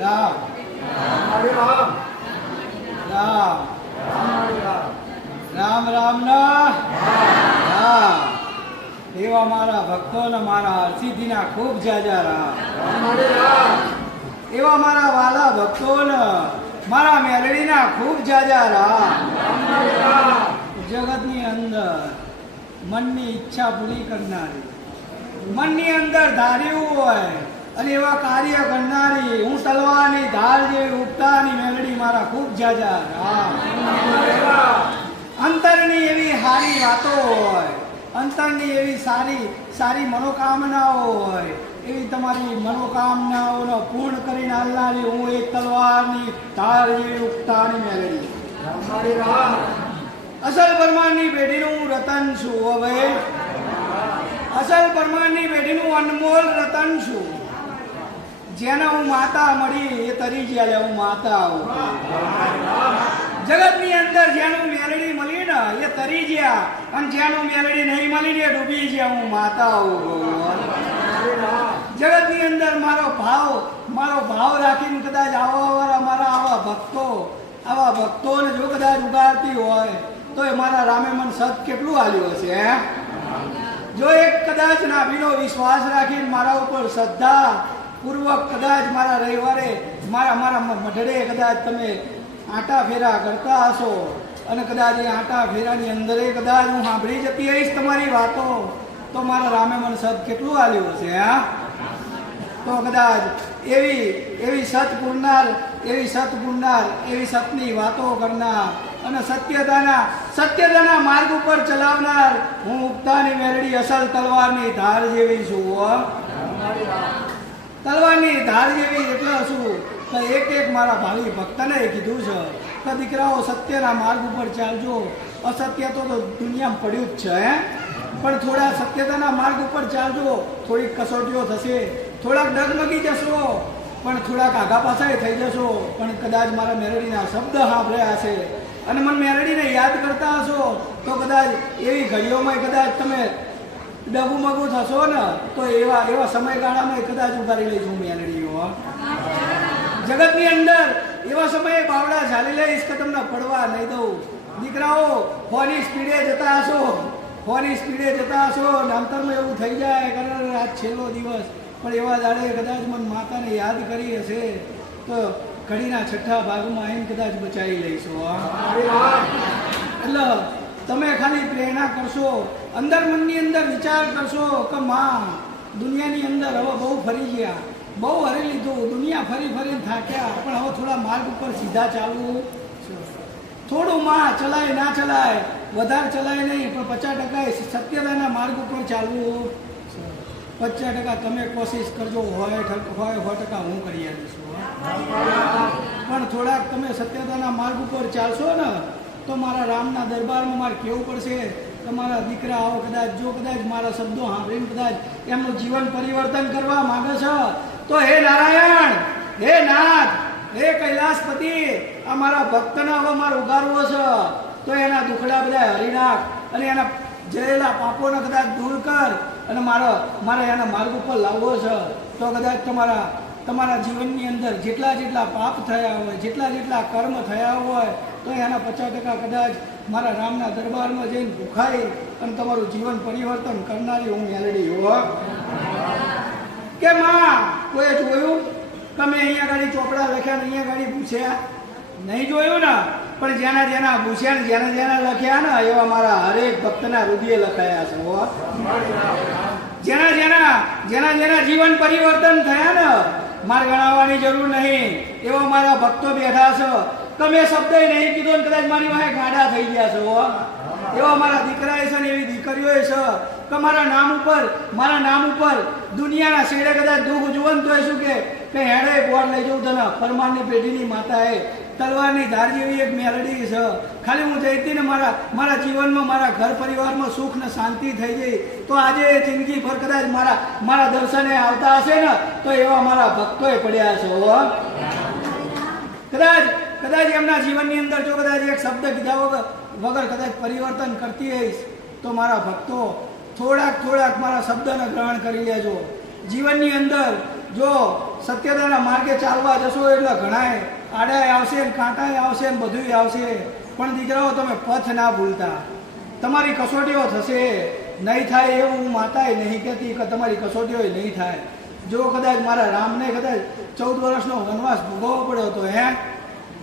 રામ રામ રામ રામ રામ ના રામ એવા મારા ભક્તોને મારા સિદ્ધિના ખૂબ જાજા રામ એવા મારા વાલા ભક્તોને મારા મેલડીના ખૂબ જાજા રામ જગતની અંદર મનની ઈચ્છા પૂરી કરનારી મનની અંદર ધાર્યું હોય અને એવા કાર્ય કરનારી હું તલવારની ધાર જેવી ઉગતાની મેલડી મારા ખૂબ જાજા રામ અંતરની એવી સારી વાતો હોય અંતરની એવી સારી સારી મનોકામનાઓ હોય એવી તમારી મનોકામનાઓનો પૂર્ણ કરીને આલનારી હું એક તલવારની ધાર જેવી ઉગતાની મેલડી અસલ પરમારની પેઢીનું હું રતન છું. હવે અસલ પરમારની પેઢીનું અનમોલ રતન છું. જેને હું માતા મળી એ તરી ગયા હું માતા આવું. જગતની અંદર જેનું મેલડી મળી ને એ તરી ગયા અને જેનું મેલડી નહીં મળી ને ડૂબી ગયા હું માતા આવું. જગતની અંદર મારો ભાવ રાખીને કદાચ આવા ભક્તોને જો કદાચ ઉગાડતી હોય તો એ મારા રામે મન સત કેટલું આલ્યું હશે. જો એક કદાચ નાભીનો વિશ્વાસ રાખીને મારા ઉપર શ્રદ્ધા પૂર્વક કદાચ મારા રવિવારે મારા મઢડે કદાચ તમે આંટા ફેરા કરતા હશો અને કદાચ એ આંટા ફેરાની અંદર કદાચ હું સાંભળી જતી હઈશ તમારી વાતો તો મારા રામે મન સત કેટલું આલ્યું હશે. તો કદાચ એવી સત પૂરનાર એવી સતની વાતો કરનાર અને સત્યતાના માર્ગ ઉપર ચલાવનાર હું ઉગતાની મેલડી અસલ તલવારની ધાર જેવી છું. તલવારની ધાર જેવી એટલે શું તો એક મારા ભાવિ ભક્તને કીધું છે કે દીકરાઓ સત્યના માર્ગ ઉપર ચાલજો. અસત્ય તો દુનિયામાં પડ્યું જ છે પણ થોડા સત્યતાના માર્ગ ઉપર ચાલજો. થોડીક કસોટીઓ થશે, થોડાક ડગમગી જશો પણ થોડાક આગા પાછા થઈ જશો. પણ કદાચ મારા મેલડીના શબ્દ સાંભળ્યા હશે અને મને મેલડીને યાદ કરતા હશો તો કદાચ એવી ઘડીઓમાં કદાચ તમે ડગુમગુ થશો ને તો એવા સમયગાળામાં કદાચ ઉગાડી લઈશું મેલડીઓ. જગતની અંદર એવા સમયે બાવડા ઝાલી લઈશ કે તમને પડવા નહીં દઉં. દીકરાઓ ફોની સ્પીડે જતા હશો અને અંતરમાં એવું થઈ જાય કે આજ છેલ્લો દિવસ પણ એવા દાડે કદાચ મને માતાને યાદ કરી હશે તો ઘડીના છઠ્ઠા ભાગમાં આવીને કદાચ બચાવી લઈશું. એટલે તમે ખાલી પ્રેરણા કરશો, અંદર મનની અંદર વિચાર કરશો કે માં દુનિયાની અંદર હવે બહુ ફરી ગયા, બહુ હરી લીધું, દુનિયા ફરીને થાક્યા પણ હવે થોડા માર્ગ ઉપર સીધા ચાલવું. થોડું માં ચલાય ના ચલાય, વધારે ચલાય નહીં પણ 50% સત્યતાના માર્ગ ઉપર ચાલવું. 50% તમે કોશિશ કરજો, હોય 100% હું કરી આવીશું. પણ થોડાક તમે સત્યતાના માર્ગ ઉપર ચાલશો ને તો મારા રામના દરબારમાં મારે કહેવું પડશે કે મારા દીકરા આવો કદાચ મારા શબ્દો સાંભળીને કદાચ એમનું જીવન પરિવર્તન કરવા માંગે છે તો હે નારાયણ, હે નાથ, હે કૈલાસપતિ, આ મારા ભક્તને હવે મારે ઉગારવો છે તો એના દુખડા બધા હરી નાખ અને એના જયેલા પાપોને કદાચ દૂર કર અને મારે એના માર્ગ ઉપર લાવવો છે. તો કદાચ તમારા જીવનની અંદર જેટલા પાપ થયા હોય, જેટલા કર્મ થયા હોય તો એના 50% કદાચ મારા રામના દરબારમાં જઈને ભૂખાઈ અને તમારું જીવન પરિવર્તન કરનારી હું મેલડી હો. કે માં કોઈ જોયું કે મેં અહીંયા ગાડી ચોપડા લખ્યા ને અહીંયા ગાડી પૂછ્યા નહીં જોયું ને પણ જેના પૂછ્યા ને જેના લખ્યા ને એવા મારા હરેક ભક્તના હૃદય લખાયા છે હો. જેના જીવન પરિવર્તન થયા ને મારે ગણાવવાની જરૂર નહીં એવા મારા ભક્તો બેઠા છે. તમે શબ્દ નહીં કીધો ને કદાચ મારી વાહે ગાડા થઈ ગયા છે હો. એવા મારા દીકરા છે ને એવી દીકરીઓ છે કે મારા નામ ઉપર દુનિયાના શેડે કદાચ દુઃખ જુવન તો શું કે હેડે બોર્ડ લઈ જવું તને પરમારની પેઢીની માતા એ તલવારની ધાર જેવી એક મેલડી છે. ખાલી હું જઈતી ને મારા જીવનમાં મારા ઘર પરિવારમાં સુખ ને શાંતિ થઈ ગઈ તો આજે જિંદગી ભર કદાચ મારા દર્શને આવતા હશે ને તો એવા મારા ભક્તોએ પડ્યા છે હો. કદાચ એમના જીવનની અંદર જો કદાચ એક શબ્દ કીધા વગર કદાચ પરિવર્તન કરતી હઈશ તો મારા ભક્તો થોડાક મારા શબ્દને ગ્રહણ કરી લેજો. જીવનની અંદર જો સત્યતાના માર્ગે ચાલવા જશો એટલે ઘણાય આડાય આવશે ને કાંટાય આવશે ને બધુંય આવશે, પણ દીકરાઓ તમે પથ ના ભૂલતા. તમારી કસોટીઓ થશે, નહીં થાય એવું માતાએ નહીં કહેતી કે તમારી કસોટીઓ નહીં થાય. જો કદાચ મારા રામને કદાચ 14 વર્ષનો વનવાસ ભોગવવો પડ્યો તો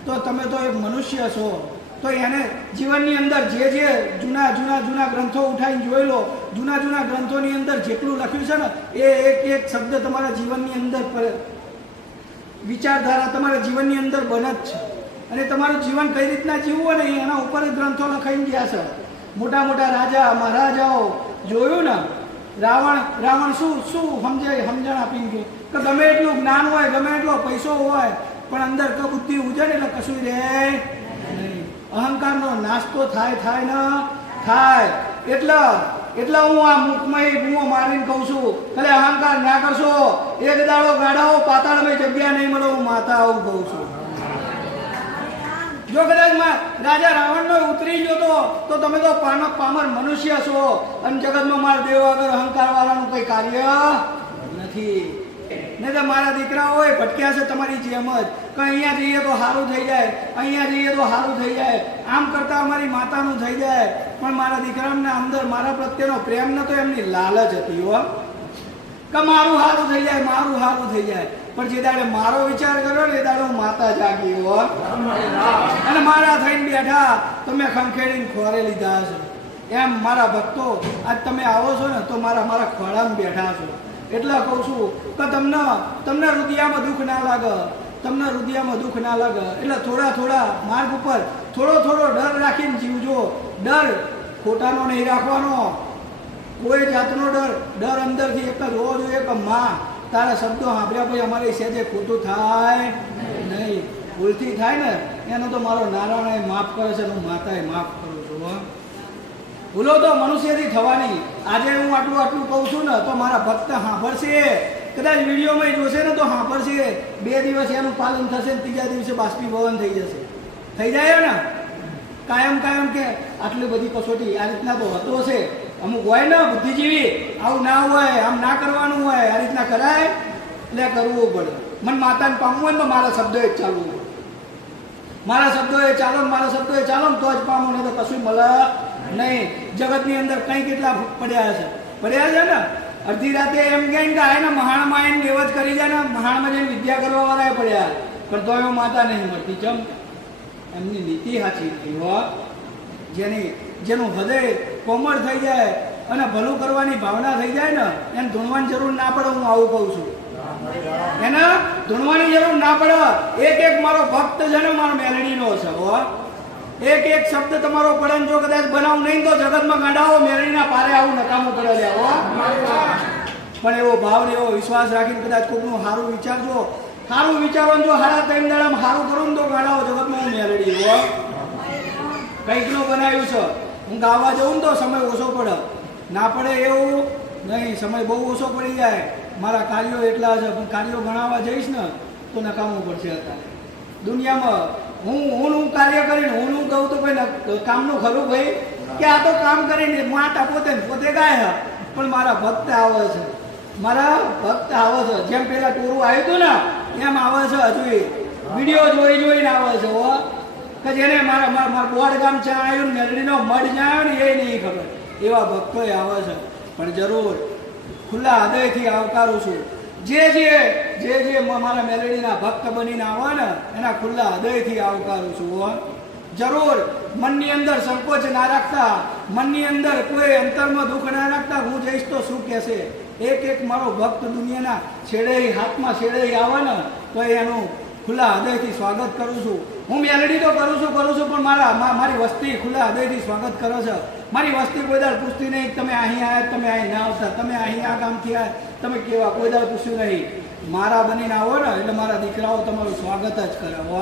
તો તમે તો એક મનુષ્ય છો, તો એને જીવનની અંદર જે જૂના ગ્રંથો ઉઠાવીને જોઈ લો. જૂના ગ્રંથોની અંદર જેટલું લખ્યું છે ને એ એક શબ્દ તમારા જીવનની અંદર વિચારધારા તમારા જીવનની અંદર બને જ છે. અને તમારું જીવન કઈ રીતના જીવવું ને એના ઉપર જ ગ્રંથો લખાઈને ગયા છે. મોટા રાજા મહારાજાઓ જોયું ને, રાવણ શું સમજણ આપીને ગયું કે ગમે એટલું જ્ઞાન હોય, ગમે એટલો પૈસો હોય, પણ અંદર તો બુદ્ધિ ઉજે ને એટલે કશું રહે નહીં. અહંકારનો નાશ તો થાય ને થાય. એટલે હું આ મુખમય બૂમો મારીને કહું છું, એટલે અહંકાર ના કરશો. એક દાડો ગાડાઓ પાતાળમાં જગ્યા નહીં મળે, હું માતા આવું કહું છું. જો કદાચ રાજા રાવણનો ઉતરી ગયો તો તમે તો પામર મનુષ્ય છો, અને જગતમાં મારા દેવ આગળ અહંકાર વાળાનું કઈ કાર્ય નથી. નહીં તો મારા દીકરાઓ ભટક્યા છે તમારી જેમ જ, કે અહીંયા જઈએ તો સારું થઈ જાય, અહીંયા જઈએ તો સારું થઈ જાય, આમ કરતા અમારી માતાનું થઈ જાય. પણ મારા દીકરાના અંદર મારા પ્રત્યેનો પ્રેમ નતો, એમની લાલચ હતી હો, કે મારું સારું થઈ જાય, મારું સારું થઈ જાય. પણ જે દાડે મારો વિચાર કર્યો ને એ દાડે હું માતા જાગી હો, અને મારા થઈને બેઠા તમે ખંખેડીને ખોરે લીધા છે. એમ મારા ભક્તો આજ તમે આવો છો ને તો મારા ખોળામાં બેઠા છો. એટલે કહું છું કે તમને હૃદયમાં દુઃખ ના લાગે, તમને હૃદયમાં દુઃખ ના લાગે. એટલે થોડા માર્ગ ઉપર થોડો ડર રાખીને જીવજો. ડર ખોટાનો નહીં રાખવાનો, કોઈ જાતનો ડર અંદરથી એક જ હોવો જોઈએ કે માં તારા શબ્દો સાંભળ્યા પછી અમારી સેજે ખોટું થાય નહીં. ભૂલથી થાય ને એનો તો મારો નારાયણ માફ કરે છે, હું માતાએ માફ કરું છું. ભૂલો તો મનુષ્યથી થવાની. આજે હું આટલું કહું છું ને તો મારા ભક્ત સાંભળશે, કદાચ વિડીયોમાં જોશે ને તો સાંભળશે. 2 દિવસ એનું પાલન થશે ને 3જા દિવસે બાષ્પીભવન થઈ જશે. થઈ જાય ને કાયમ કે આટલી બધી કસોટી આ રીતના તો હતો છે. અમુક હોય ને બુદ્ધિજીવી, આવું ના હોય, આમ ના કરવાનું હોય, આ રીતના કરાય એટલે કરવું પડે. મને માતાને પામવું હોય ને તો મારા શબ્દો જ ચાલવું પડે. મારા શબ્દો એ ચાલો ને તો જ પામું, નહીં તો કશું મળે નહીં. જગતની અંદર કંઈ કેટલા પડ્યા છે ને. અડધી રાતે એમ કહે કે આને મહાણમાં આવીને દેવ જ કરી જાય ને, મહાણમાં જઈને વિદ્યા કરવા વાળા પડ્યા, પણ તો એમાં માતા નહીં મળતી. ચમ એમની નીતિ સાચી નહીં હો. જેનું હૃદય કોમળ થઈ જાય અને ભલું કરવાની ભાવના થઈ જાય ને એને ધૂણવાની જરૂર ના પડે. હું આવું કહું છું, એને ધૂણવાની જરૂર ના પડે. એક મારો ભક્ત છે ને મારો મેલડીનો છે હો. એક શબ્દ તમારો પડે ને જો કદાચ બનાવું નહીં તો જગતમાં ગાંડાઓ મેલડીના પારે આવું નકામું કરે હો. પણ એવો ભાવ ને એવો વિશ્વાસ રાખીને કદાચ કોઈનું સારું વિચારજો. સારું વિચારો જો 3.5 દાડામાં સારું કરું ને તો ગાંડાઓ જગતમાં હું મેલડી હો. કંઈક નું બનાવ્યું છે. હું ગાવા જઉં ને તો સમય ઓછો પડે, ના પડે એવું નહીં, સમય બહુ ઓછો પડી જાય. મારા કાર્યો એટલા છે, પણ કાર્યો ગણાવવા જઈશ ને તો નકામવું પડશે. અત્યારે દુનિયામાં હું કાર્ય કરીને હું કહું તો કોઈ કામનું ખરું ભાઈ, કે આ તો કામ કરીને માતા પોતે ગાય. પણ મારા ભક્ત આવે છે, જેમ પેલા ટોરું આવ્યું હતું ને એમ આવે છે. હજુ વિડીયો જોઈને આવે છે હો. કે જેને મારા બોર્ડ ગામ જ્યાં આવ્યું મેલડીનો મઢ જ્યાં આવ્યો ને એ નહીં ખબર, એવા ભક્તો આવે છે. પણ જરૂર ખુલ્લા હૃદયથી આવકારું છું. જે મારા મેલડીના ભક્ત બનીને આવે ને એના ખુલ્લા હૃદયથી આવકારું છું. જરૂર મનની અંદર સંકોચ ના રાખતા, મનની અંદર કોઈ અંતરમાં દુઃખ ના રાખતા. હું જઈશ તો શું કહેશે. એક મારો ભક્ત દુનિયાના હાથમાં છેડે આવે ને તો એનું ખુલ્લા હૃદયથી સ્વાગત કરું છું. હું મેલડી તો કરું છું પણ મારી વસ્તી ખુલ્લા હૃદયથી સ્વાગત કરે છે. મારી વસ્તી કોઈ દાડ પૂછતી નહીં તમે અહીં આવ્યા, તમે અહીં ના આવતા, તમે અહીં આ ગામથી આવ્યા, તમે કેવા, કોઈ દાડ પૂછ્યું નહીં. મારા બનીને આવો ને એટલે મારા દીકરાઓ તમારું સ્વાગત જ કરે હો.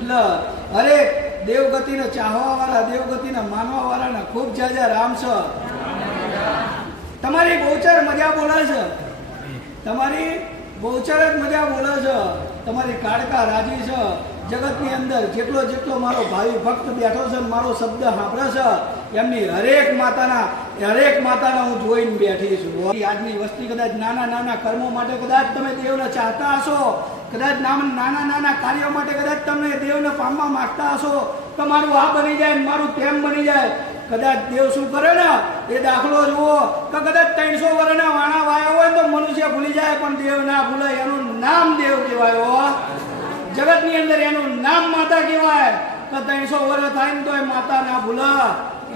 એટલે હરેક દેવગતિને ચાહવા વાળા, દેવગતિને માનવા વાળાને ખૂબ જાજા રામ છે. તમારી બહુચર મજા બોલે છે, તમારી બહુચર જ મજા બોલે છે. તમારી કાળકા રાજી છે. જગતની અંદર જેટલો મારો ભાઈ ભક્ત બેઠો છે, મારો શબ્દ સાંભળે છે, એમની હરેક માતાના હું જોઈને બેઠી છું. આજની વસ્તી કદાચ નાના નાના કર્મો માટે કદાચ તમે દેવને ચાહતા હશો, કદાચ નાના કાર્યો માટે કદાચ તમે દેવને પામવા માંગતા હશો કે મારું આ બની જાય, મારું તેમ બની જાય. કદાચ દેવ શું કરે ને એ દાખલો જુઓ કે કદાચ 300 વર્ષના વાણા વાયા હોય તો મનુષ્ય ભૂલી જાય, પણ દેવ ના ભૂલે. એનું નામ દેવ કહેવાય. જગતની અંદર એનું નામ માતા કહેવાય. કે 300 વર્ષ થાય ને તો એ માતા ના ભૂલા.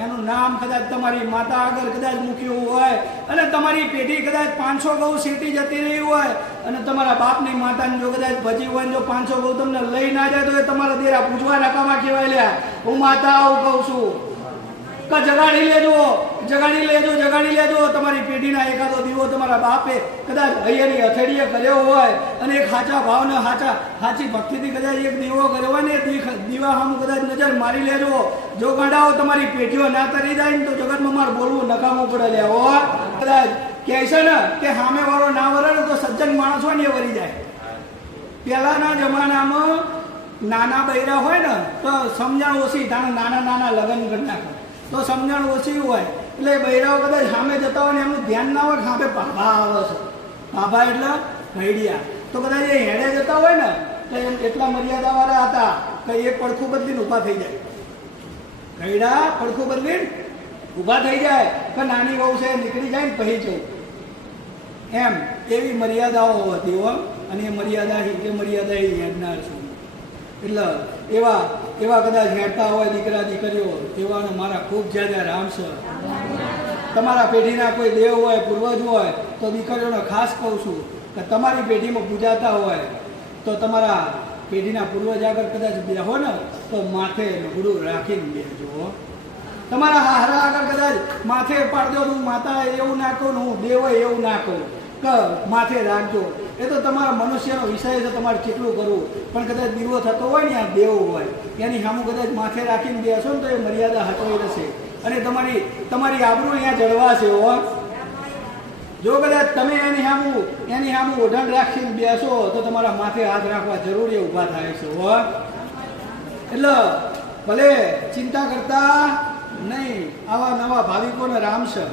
એનું નામ કદાચ તમારી માતા આગળ કદાચ મૂક્યું હોય અને તમારી પેઢી કદાચ 500 ગૌ સેટી જતી રહી હોય અને તમારા બાપની માતાને જો કદાચ ભજી હોય જો 500 ગૌ તમને લઈ ના જાય તો એ તમારા દેરા પૂજવા નકામા કહેવાય. લ્યા હું માતા આવું કહું છું કે જગાડી લેજો. તમારી પેઢીના એકાદો દીવો તમારા બાપે કદાચ હૈયાની હથેળીએ કર્યો હોય અને એક સાચા ભાવને સાચી ભક્તિથી કદાચ એક દીવો કર્યો હોય ને દીવા સામું કદાચ નજર મારી લેજો. જો ગાંડાઓ તમારી પેઢીઓ ના તરી જાય ને તો જગતમાં મારે બોલવું નકામું પડે. લ્યા કદાચ કહે છે ને કે સામે વાળો ના વરે ને તો સજ્જન માણસ હોય ને એ વરી જાય. પહેલાના જમાનામાં નાના બૈરા હોય ને તો સમજણ ઓછી નાના લગ્ન કરી નાખે તો સમજણ ઓછી હોય એટલે બૈરાઓ કદાચ સામે જતા હોય ને એમનું ધ્યાન ના હોય. સામે ભાભા આવે છે, ભાભા એટલે ભૈડિયા, તો કદાચ એ હેડે જતા હોય ને તો એમ એટલા મર્યાદાવાળા હતા કે એ પડખું બદલીને ઊભા થઈ જાય. ભૈડા પડખું બદલીને ઊભા થઈ જાય કે નાની વહુ છે નીકળી જાય ને પછી જવું એમ. એવી મર્યાદાઓ હતી હો. અને એ મર્યાદા હેડનાર છું. એટલે એવા કદાચ હેડતા હોય દીકરા દીકરીઓ એવાને મારા ખૂબ જ્યાં રામ છે. તમારા પેઢીના કોઈ દેવ હોય, પૂર્વજ હોય તો દીકરીઓને ખાસ કહું છું કે તમારી પેઢીમાં પૂજાતા હોય તો તમારા પેઢીના પૂર્વજ આગળ કદાચ બેહો ને તો માથે લુગડું રાખીને બેસજો. તમારા હારા આગળ કદાચ માથે પાડજો. હું માતા એવું ના કહું, હું દેવ હોય એવું ના કહું કે માથે રાખજો. એ તો તમારા મનુષ્યનો વિષય છે, તમારે કેટલું કરવું. પણ કદાચ દીવો થતો હોય ને આ દેવ હોય એની સામું કદાચ માથે રાખીને બેસો ને તો એ મર્યાદા હટવાઈ રહેશે અને તમારી આબરૂ અહીંયા જળવાશે. જો કદાચ તમે એની સામું ઓઢણ રાખીને બેસો તો તમારા માથે હાથ રાખવા જરૂરી ઊભા થાય છે. એટલે ભલે ચિંતા કરતા નહીં. આવા નવા ભાવિકોને રામ છે.